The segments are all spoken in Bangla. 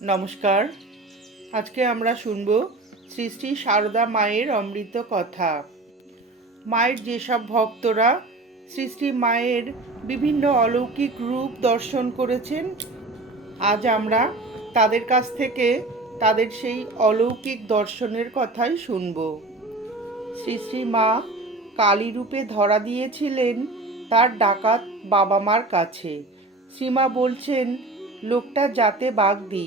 নমস্কার। আজকে আমরা শুনব শ্রী শ্রী সারদা মায়ের অমৃত কথা। মায়ের যেসব ভক্তরা শ্রী শ্রী মায়ের বিভিন্ন অলৌকিক রূপ দর্শন করেছেন, আজ আমরা তাদের কাছ থেকে তাদের সেই অলৌকিক দর্শনের কথাই শুনব। শ্রী শ্রী মা কালী রূপে ধরা দিয়েছিলেন তার ডাকাত বাবা মার কাছে। শ্রীমা বলছেন, লোকটা যাতে বাগ দি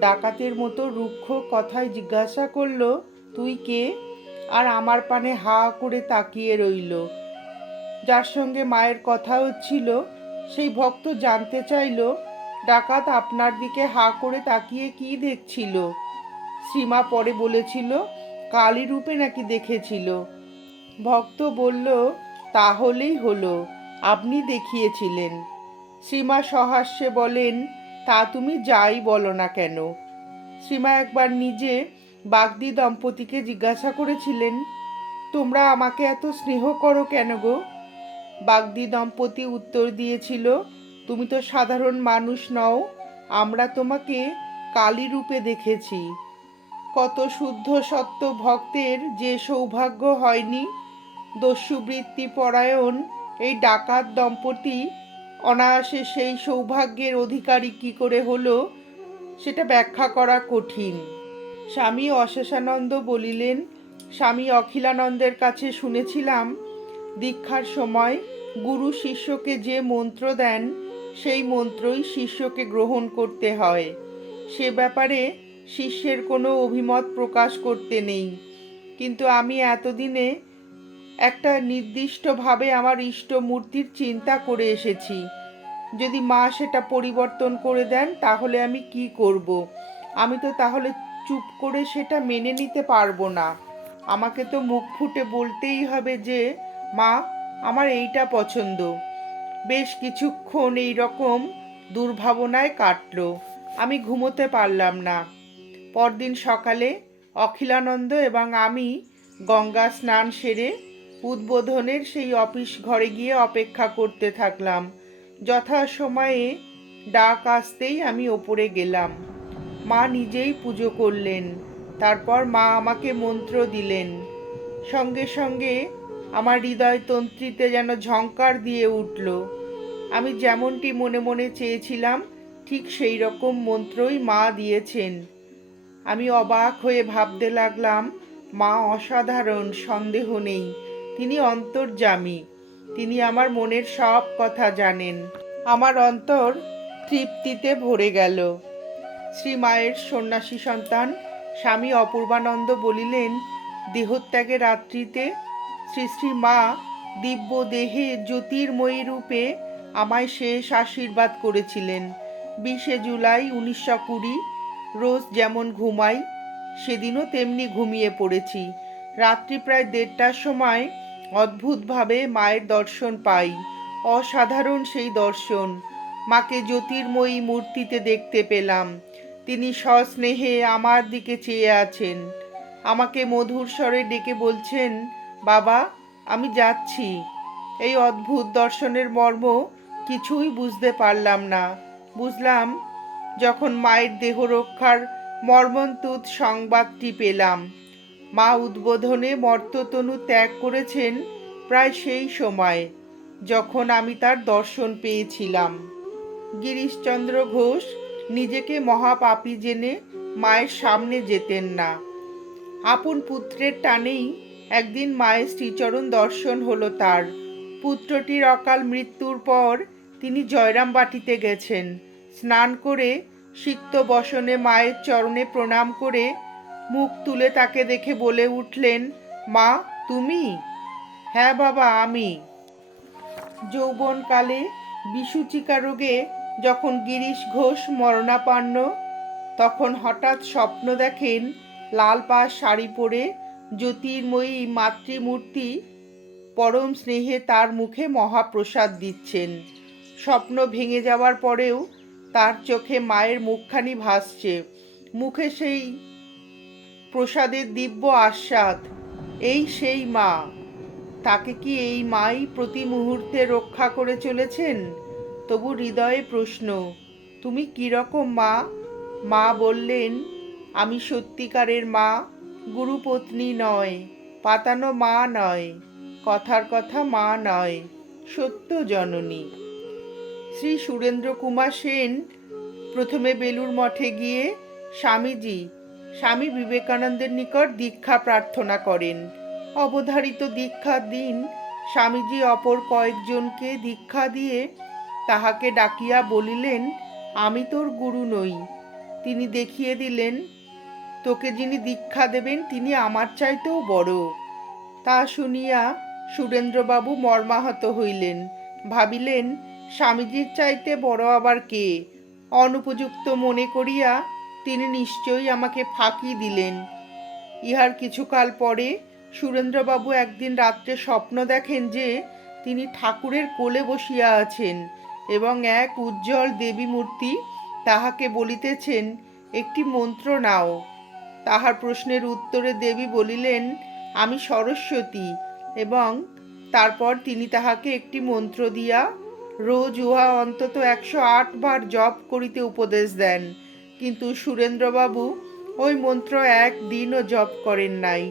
ডাকাতের মতো রুক্ষ কথায় জিজ্ঞাসা করল, তুই কে? আর আমার পানে হা করে তাকিয়ে রইল। যার সঙ্গে মায়ের কথা হচ্ছিল সেই ভক্ত জানতে চাইল, ডাকাত আপনার দিকে হা করে তাকিয়ে কি দেখছিল? শ্রীমা পরে বলেছিল, কালী রূপে নাকি দেখেছিল। ভক্ত বলল, তাহলেই হলো, আপনি দেখিয়েছিলেন। শ্রীমা সহাস্যে বলেন তা তুমি যাই বলো না কেন? শ্রীমা একবার নিজে বাগদি দম্পতিকে জিজ্ঞাসা করেছিলেন, তোমরা আমাকে এত স্নেহ করো কেন গো? বাগদি দম্পতি উত্তর দিয়েছিল, তুমি তো সাধারণ মানুষ নও, আমরা তোমাকে কালী রূপে দেখেছি। কত শুদ্ধ সত্য ভক্তের যে সৌভাগ্য হয়নি, দস্যুবৃত্তি পরায়ণ এই ডাকাত দম্পতি অনায়াসে সেই সৌভাগ্যের অধিকারী কি করে হলো, সেটা ব্যাখ্যা করা কঠিন। স্বামী অশেষানন্দ বলিলেন, স্বামী অখিলানন্দের কাছে শুনেছিলাম, দীক্ষার সময় গুরু শিষ্যকে যে মন্ত্র দেন, সেই মন্ত্রই শিষ্যকে গ্রহণ করতে হয়। সে ব্যাপারে শিষ্যের কোনো অভিমত প্রকাশ করতে নেই। কিন্তু আমি এতদিনে একটা নির্দিষ্টভাবে আমার ইষ্ট মূর্তির চিন্তা করে এসেছি। যদি মা সেটা পরিবর্তন করে দেন, তাহলে আমি কি করব। আমি তো তাহলে চুপ করে সেটা মেনে নিতে পারব না। আমাকে তো মুখ ফুটে বলতেই হবে যে, মা, আমার এইটা পছন্দ। বেশ কিছুক্ষণ এই রকম দুর্ভাবনায় কাটলো। আমি ঘুমোতে পারলাম না। পরদিন সকালে অখিলানন্দ এবং আমি গঙ্গা স্নান সেরে উদ্বোধনের সেই অফিস ঘরে গিয়ে অপেক্ষা করতে থাকলাম। যথা সময়ে ডাক আসতেই আমি ওপরে গেলাম। মা নিজেই পুজো করলেন, তারপর মা আমাকে মন্ত্র দিলেন। সঙ্গে সঙ্গে আমার হৃদয় তন্ত্রীতে যেন ঝঙ্কার দিয়ে উঠল। আমি যেমনটি মনে মনে চেয়েছিলাম, ঠিক সেই রকম মন্ত্রই মা দিয়েছেন। আমি অবাক হয়ে ভাবতে লাগলাম, মা অসাধারণ, সন্দেহ নেই। তিনি অন্তর্যামী। তিনি আমার মনের সব কথা জানেন। আমার অন্তর তৃপ্তিতে ভরে গেল। শ্রী মায়ের সন্ন্যাসী সন্তান স্বামী অপূর্বানন্দ বলিলেন, দেহত্যাগের রাত্রিতে শ্রী শ্রী মা দিব্য দেহে জ্যোতির্ময়ী রূপে আমায় শেষ আশীর্বাদ করেছিলেন। বিশে জুলাই উনিশশো কুড়ি, রোজ যেমন ঘুমাই, সেদিনও তেমনি ঘুমিয়ে পড়েছি। রাত্রি প্রায় দেড়টার সময় অদ্ভুতভাবে মায়ের দর্শন পাই। অসাধারণ সেই দর্শন। মাকে জ্যোতির্ময়ী মূর্তিতে দেখতে পেলাম। তিনি সস্নেহে আমার দিকে চেয়ে আছেন। আমাকে মধুর স্বরে ডেকে বলছেন, বাবা, আমি যাচ্ছি। এই অদ্ভুত দর্শনের মর্ম কিছুই বুঝতে পারলাম না। বুঝলাম, যখন মায়ের দেহ রক্ষার মর্মন্তুত সংবাদটি পেলাম। মা উদ্বোধনে মর্ততনু ত্যাগ করেছেন প্রায় সেই সময়, যখন আমি তার দর্শন পেয়েছিলাম। গিরিশচন্দ্র ঘোষ নিজেকে মহাপাপি জেনে মায়ের সামনে যেতেন না। আপন পুত্রের টানেই একদিন মায়ের শ্রীচরণ দর্শন হলো তার। পুত্রটির অকাল মৃত্যুর পর তিনি জয়রাম বাটিতে গেছেন। স্নান করে সিক্ত বসনে মায়ের চরণে প্রণাম করে মুখ তুলে তাকে দেখে বলে উঠলেন, মা, তুমি? হ্যাঁ বাবা, আমি। যৌবনকালে বিসূচিকা রোগে যখন গিরিশ ঘোষ মরণাপন্ন, তখন হঠাৎ স্বপ্ন দেখেন লাল পাড় শাড়ি পরে জ্যোতির্ময়ী মাতৃমূর্তি পরম স্নেহে তার মুখে মহাপ্রসাদ দিচ্ছেন। স্বপ্ন ভেঙে যাওয়ার পরেও তার চোখে মায়ের মুখখানি ভাসছে। মুখে সেই প্রসাদের দিব্য আস্বাদ। এই সেই মা। তাকে কি এই মাই প্রতি মুহূর্তে রক্ষা করে চলেছেন? তবু হৃদয়ে প্রশ্ন, তুমি কীরকম মা? মা বললেন, আমি সত্যিকারের মা, গুরুপত্নী নয়, পাতানো মা নয়, কথার কথা মা নয়, সত্য জননী। শ্রী সুরেন্দ্র কুমার সেন প্রথমে বেলুর মঠে গিয়ে স্বামীজি স্বামী বিবেকানন্দের নিকট দীক্ষা প্রার্থনা করেন। অবধারিত দীক্ষার দিন স্বামীজি অপর কয়েকজনকে দীক্ষা দিয়ে তাহাকে ডাকিয়া বলিলেন, আমি তোর গুরু নই। তিনি দেখিয়ে দিলেন, তোকে যিনি দীক্ষা দেবেন, তিনি আমার চাইতেও বড়। তা শুনিয়া সুরেন্দ্রবাবু মর্মাহত হইলেন। ভাবিলেন, স্বামীজির চাইতে বড় আবার কে? অনুপযুক্ত মনে করিয়া তিনি নিশ্চয়ই আমাকে ফাঁকি দিলেন। ইহার কিছুকাল পরে সুরেন্দ্রবাবু একদিন রাত্রে স্বপ্ন দেখেন যে তিনি ঠাকুরের কোলে বসিয়া আছেন এবং এক উজ্জ্বল দেবী মূর্তি তাহাকে বলিতেছেন, একটি মন্ত্র নাও। তাহার প্রশ্নের উত্তরে দেবী বলিলেন, আমি সরস্বতী। এবং তারপর তিনি তাহাকে একটি মন্ত্র দিয়া রোজ উহা অন্তত একশো আট বার জপ করিতে উপদেশ দেন। কিন্তু সুরেন্দ্রবাবু ওই মন্ত্র একদিনও জপ করেন নাই।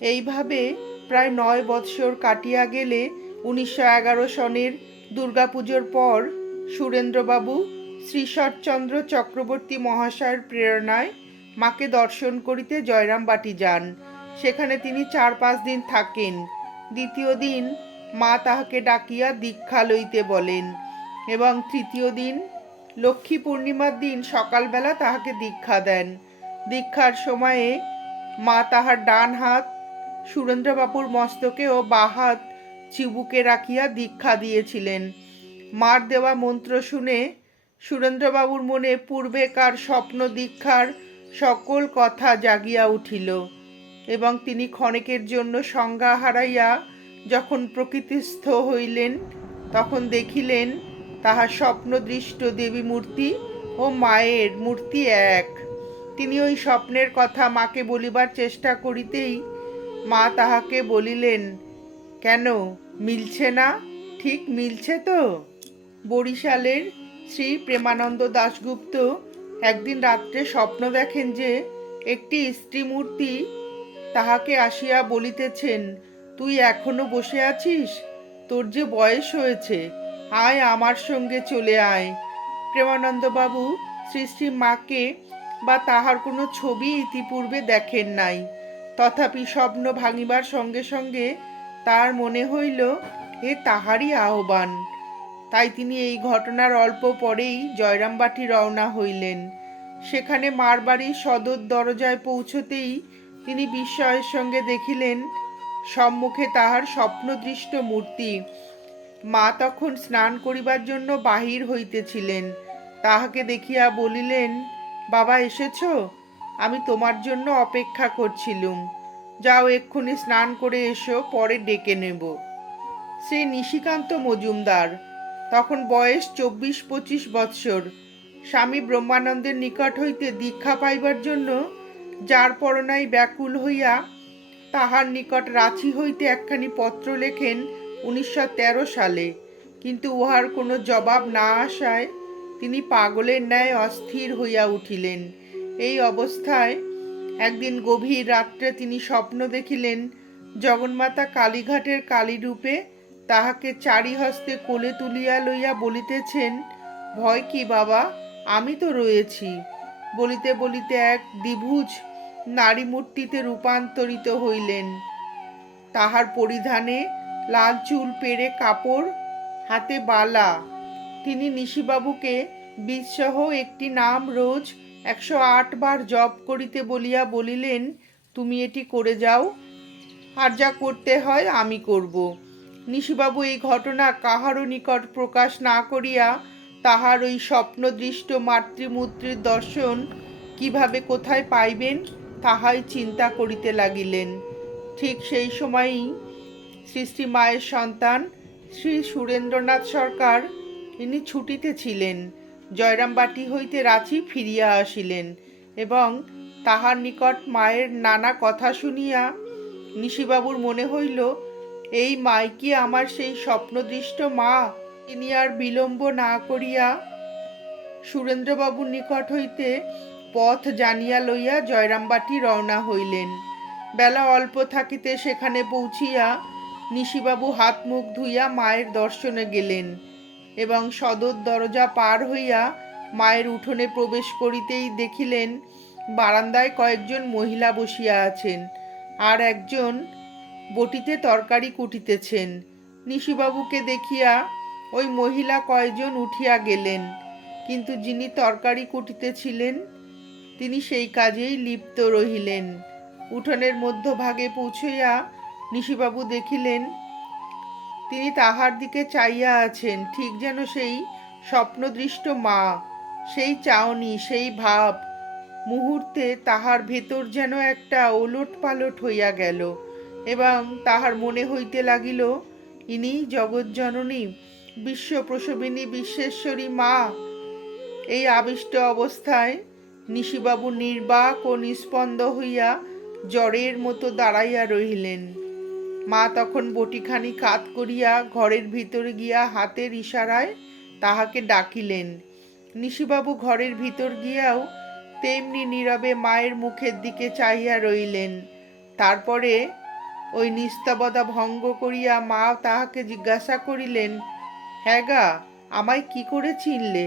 এইভাবে প্রায় নয় বৎসর কাটিয়া গেলে উনিশশো এগারো সনের দুর্গাপুজোর পর সুরেন্দ্রবাবু শ্রীশরচন্দ্র চক্রবর্তী মহাশয়ের প্রেরণায় মাকে দর্শন করিতে জয়রামবাটি যান। সেখানে তিনি চার পাঁচ দিন থাকেন। দ্বিতীয় দিন মা তাহাকে ডাকিয়া দীক্ষা লইতে বলেন এবং তৃতীয় দিন লক্ষ্মী পূর্ণিমার দিন সকালবেলা তাহাকে দীক্ষা দেন। দীক্ষার সময়ে মা তাহার ডান হাত, সুরেন্দ্রবাবুর মস্তকে ও বা হাত চিবুকে রাখিয়া দীক্ষা দিয়েছিলেন। মার দেওয়া মন্ত্র শুনে সুরেন্দ্রবাবুর মনে পূর্বেকার স্বপ্ন দীক্ষার সকল কথা জাগিয়া উঠিল এবং তিনি ক্ষণেকের জন্য সংজ্ঞা হারাইয়া যখন প্রকৃতিস্থ হইলেন, তখন দেখিলেন তাহার স্বপ্নদৃষ্ট দেবী মূর্তি ও মায়ের মূর্তি এক। তিনি ওই স্বপ্নের কথা মাকে বলিবার চেষ্টা করিতেই মা তাহাকে বলিলেন, কেন, মিলছে না? ঠিক মিলছে তো? বরিশালের শ্রী প্রেমানন্দ দাশগুপ্ত একদিন রাত্রে স্বপ্ন দেখেন যে একটি স্ত্রী মূর্তি তাহাকে আসিয়া বলিতেছেন, তুই এখনও বসে আছিস? তোর যে বয়স হয়েছে আয় আমার সঙ্গে চলে আয়। প্রেমানন্দবাবু শ্রী শ্রী মাকে বা তাহার কোনো ছবি ইতিপূর্বে দেখেন নাই। তথাপি স্বপ্ন ভাঙিবার সঙ্গে সঙ্গে তার মনে হইল, এ তাহারই আহ্বান। তাই তিনি এই ঘটনার অল্প পরেই জয়রামবাটি রওনা হইলেন। সেখানে মারবাড়ির সদর দরজায় পৌঁছতেই তিনি বিস্ময়ের সঙ্গে দেখিলেন, সম্মুখে তাহার স্বপ্নদৃষ্ট মূর্তি। মা তখন স্নান করিবার জন্য বাহির হইতেছিলেন। তাহাকে দেখিয়া বলিলেন, বাবা, এসেছ? আমি তোমার জন্য অপেক্ষা করছিলুম। যাও এক্ষুনি স্নান করে এসো, পরে ডেকে নেব। শ্রী নিশিকান্ত মজুমদার, তখন বয়স চব্বিশ পঁচিশ বৎসর, স্বামী ব্রহ্মানন্দের নিকট হইতে দীক্ষা পাইবার জন্য যার পরনাই ব্যাকুল হইয়া তাহার নিকট রাঁচি হইতে একখানি পত্র লেখেন উনিশশো তেরো সালে। কিন্তু উহার কোনো জবাব না আসায় তিনি পাগলের ন্যায় অস্থির হইয়া উঠিলেন। এই অবস্থায় একদিন গভীর রাত্রে তিনি স্বপ্ন দেখিলেন, জগন্মাতা কালীঘাটের কালীরূপে তাহাকে চারি হস্তে কোলে তুলিয়া লইয়া বলিতেছেন, ভয় কি বাবা, আমি তো রয়েছি। বলিতে বলিতে এক দ্বিভুজ নারী মূর্তিতে রূপান্তরিত হইলেন। তাহার পরিধানে লাল চুল, পেরে কাপড়, হাতে বালা। তিনি নিশিবাবুকে বীজসহ একটি নাম রোজ একশো আট বার জপ করিতে বলিয়া বলিলেন, তুমি এটি করে যাও। আর যা করতে হয় আমি করব। নিশিবাবু এই ঘটনা কাহারও নিকট প্রকাশ না করিয়া তাহার ওই স্বপ্নদৃষ্ট মাতৃমূর্তির দর্শন কীভাবে কোথায় পাইবেন, তাহাই চিন্তা করিতে লাগিলেন। ঠিক সেই সময়ই শ্রী শ্রী মায়ের সন্তান শ্রী সুরেন্দ্রনাথ সরকার। ইনি ছুটিতে ছিলেন, জয়রামবাটি হইতে রাঁচি ফিরিয়া আসিলেন এবং তাহার নিকট মায়ের নানা কথা শুনিয়া নিশিবাবুর মনে হইল, এই মাই কি আমার সেই স্বপ্নদৃষ্ট মা? তিনি আর বিলম্ব না করিয়া সুরেন্দ্রবাবুর নিকট হইতে পথ জানিয়া লইয়া জয়রামবাটি রওনা হইলেন। বেলা অল্প থাকিতে সেখানে পৌঁছিয়া নিশিবাবু হাত মুখ ধুইয়া মায়ের দর্শনে গেলেন এবং সদর দরজা পার হইয়া মায়ের উঠোনে প্রবেশ করিতেই দেখিলেন বারান্দায় কয়েকজন মহিলা বসিয়া আছেন আর একজন বটিতে তরকারি কুটিতেছেন। নিশিবাবুকে দেখিয়া ওই মহিলা কয়জন উঠিয়া গেলেন, কিন্তু যিনি তরকারি কুটিতেছিলেন, তিনি সেই কাজেই লিপ্ত রহিলেন। উঠোনের মধ্যভাগে পৌঁছইয়া নিশিবাবু দেখিলেন, তিনি তাহার দিকে চাইয়া আছেন, ঠিক যেন সেই স্বপ্নদৃষ্ট মা, সেই চাওনি, সেই ভাব, মুহূর্তে তাহার ভেতর যেন একটা ওলট পালট হইয়া গেল এবং তাহার মনে হইতে লাগিল, ইনি জগৎজননী, বিশ্বপ্রসবিনী বিশ্বেশ্বরী মা। এই আবিষ্ট অবস্থায় নিশিবাবু নির্বাক ও নিস্পন্দ হইয়া জ্বরের মতো দাঁড়াইয়া রহিলেন। মা তখন বটিখানি কাত করিয়া ঘরের ভিতরে গিয়া হাতের ইশারায় তাহাকে ডাকিলেন। নিশিবাবু ঘরের ভিতর গিয়াও তেমনি নীরবে মায়ের মুখের দিকে চাহিয়া রইলেন। তারপরে ওই নিস্তবতা ভঙ্গ করিয়া মা তাহাকে জিজ্ঞাসা করিলেন হ্যাঁ গা, আমায় কি করে চিনলে?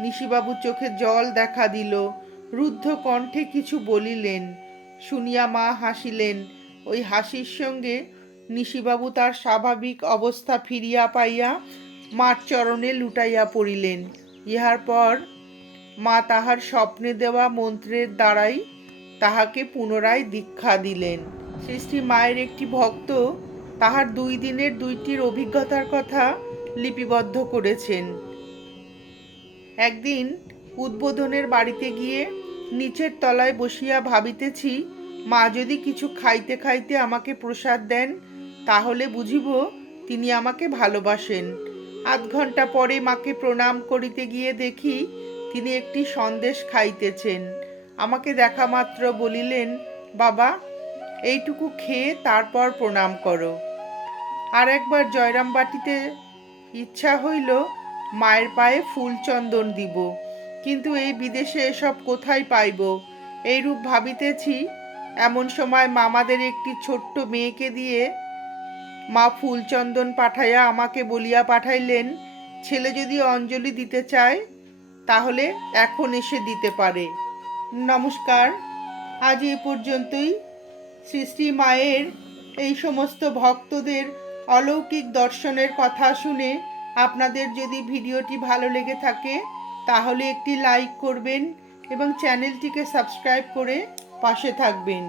নিশিবাবু চোখে জল দেখা দিল, রুদ্ধ কণ্ঠে কিছু বলিলেন। শুনিয়া মা হাসিলেন। ওই হাসির সঙ্গে নিশিবাবু তার স্বাভাবিক অবস্থা ফিরিয়া পাইয়া মার চরণে লুটাইয়া পড়িলেন। ইহার পর মা তাহার স্বপ্নে দেওয়া মন্ত্রের দ্বারাই তাহাকে পুনরায় দীক্ষা দিলেন। শ্রী মায়ের একটি ভক্ত তাহার দুই দিনের দুইটির অভিজ্ঞতার কথা লিপিবদ্ধ করেছেন। একদিন উদ্বোধনের বাড়িতে গিয়ে নিচের তলায় বসিয়া ভাবিতেছি, মা যদি কিছু খাইতে খাইতে আমাকে প্রসাদ দেন তাহলে বুঝিব তিনি আমাকে ভালোবাসেন। আধ ঘণ্টা পরে মাকে প্রণাম করিতে গিয়ে দেখি তিনি একটি সন্দেশ খাইতেছেন। আমাকে দেখা মাত্র বলিলেন, বাবা, এইটুকু খেয়ে তারপর প্রণাম করো। আর একবার জয়রামবাটিতে ইচ্ছা হইল মায়ের পায়ে ফুল চন্দন দিব। কিন্তু এই বিদেশে এসব কোথায় পাইব? এইরূপ ভাবিতেছি এমন সময় মামাদের একটি ছোট্ট মেয়েকে দিয়ে মা ফুলচন্দন পাঠাইয়া আমাকে বলিয়া পাঠাইলেন, ছেলে যদি অঞ্জলি দিতে চায়, তাহলে এখন এসে দিতে পারে। নমস্কার। আজ এ পর্যন্তই। শ্রী মায়ের এই সমস্ত ভক্তদের অলৌকিক দর্শনের কথা শুনে আপনাদের যদি ভিডিওটি ভালো লেগে থাকে, তাহলে একটি লাইক করবেন এবং চ্যানেলটিকে সাবস্ক্রাইব করে পাশে থাকবেন।